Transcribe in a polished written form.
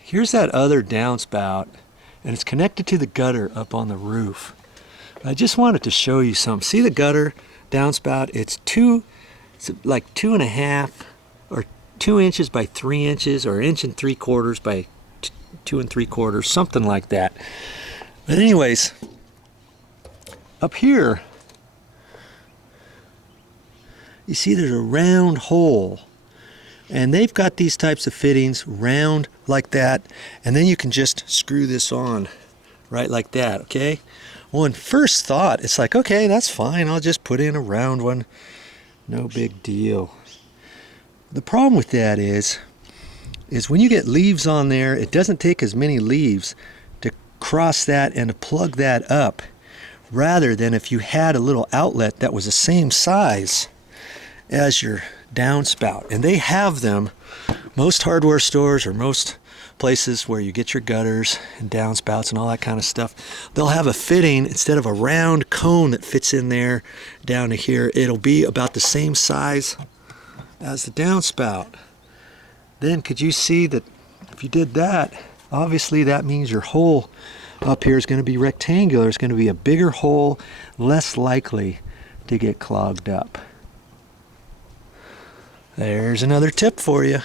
Here's that other downspout, and it's connected to the gutter up on the roof. I just wanted to show you something. See the gutter downspout? It's like 2.5 or 2 inches by 3 inches, or 1 3/4 by 2 3/4, something like that. But anyways, up here, you see there's a round hole, and they've got these types of fittings round like that, and then you can just screw this on right like that. Okay, well, in first thought it's like, okay, that's fine, I'll just put in a round one, no big deal. The problem with that is when you get leaves on there, it doesn't take as many leaves to cross that and to plug that up, rather than if you had a little outlet that was the same size as your downspout. And they have them, most hardware stores or most places where you get your gutters and downspouts and all that kind of stuff, they'll have a fitting. Instead of a round cone that fits in there down to here, it'll be about the same size as the downspout. Then could you see that if you did that, obviously that means your hole up here is going to be rectangular. It's going to be a bigger hole, less likely to get clogged up. There's another tip for you.